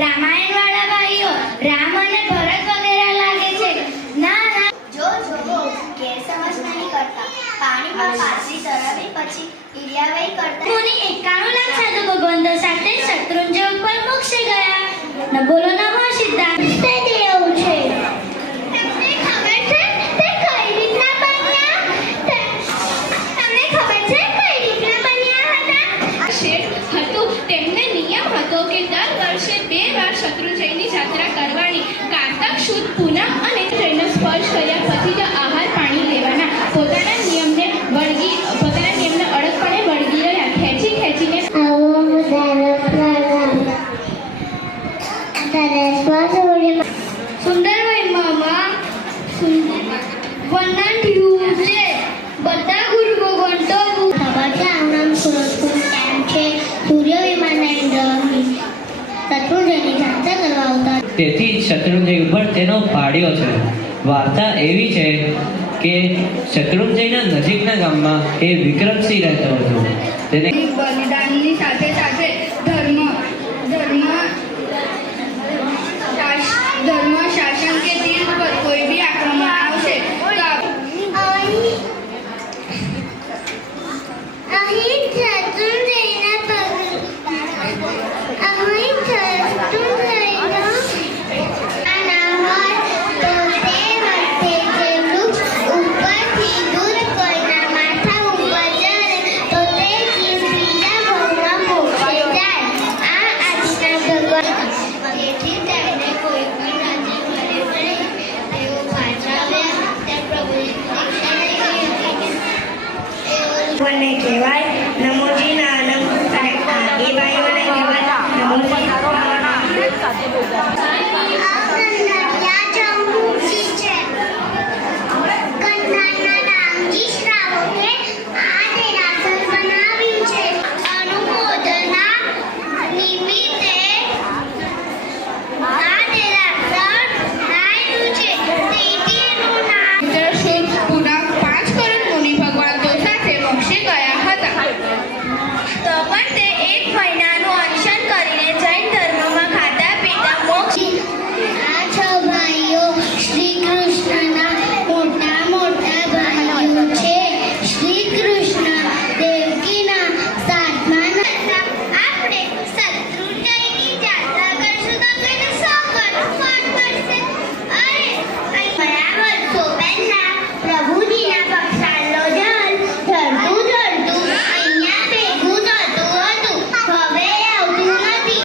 રામાયણ વાળા ભાઈઓ રામ અને ભરત વગેરે લાગે છે. ના ના, જો ગેરસમજ નહીં કરતા. પાણીમાં પાછી તરાવી પછી ઈડિયાવાઈ કરતા. મુનિ 91 લાખ સાધુ ભગવંતો સાથે શત્રુંજય ઉપર મોક્ષે ગયા. ન બોલો નમઃ સિદ્ધાર્થ દેવ છે. તમને ખબર છે તે કઈ રીતના બન્યા? તમને ખબર છે કઈ રીતના બન્યા હતા? શેઠ હતું, તેમને નિયમ હતો કે દર વર્ષે 2 વાર શત્રુંજયની જાત્રા કરવાની. કારતક સુદ પૂનમ અને જયનો સ્પર્શ કર્યા પછી જ આહાર પાણી લેવાના. પોતાના નિયમને અડગપણે વળગી રહ્યા. ખેંચીને સુંદરભાઈ મામા વર્ણન થયું છે. બધા ગુરુ ભગવંતો ખબર છે આનું નામ સુરજકુંડ કેમ છે? સૂર્ય વિમાનના ઇન્દ્રથી શત્રુંજયની જાત્રા કરવા આવતા. તેથી શત્રુંજય ઉપર તેનો પાડ્યો છે. વાર્તા એવી છે કે શત્રુંજયના નજીકના ગામમાં એ વિક્રમસિંહ રહેતો હતો. તેને બલિદાનની સાથે સાથે ધર્મ શાસન કે તીર્થ પર કોઈ બી આક્રમણ આવશે તો અહીં શત્રુંજયના મને કહેવાય નમોજી નાનમ અને એ ભાઈઓને કહેવાય નમોજી.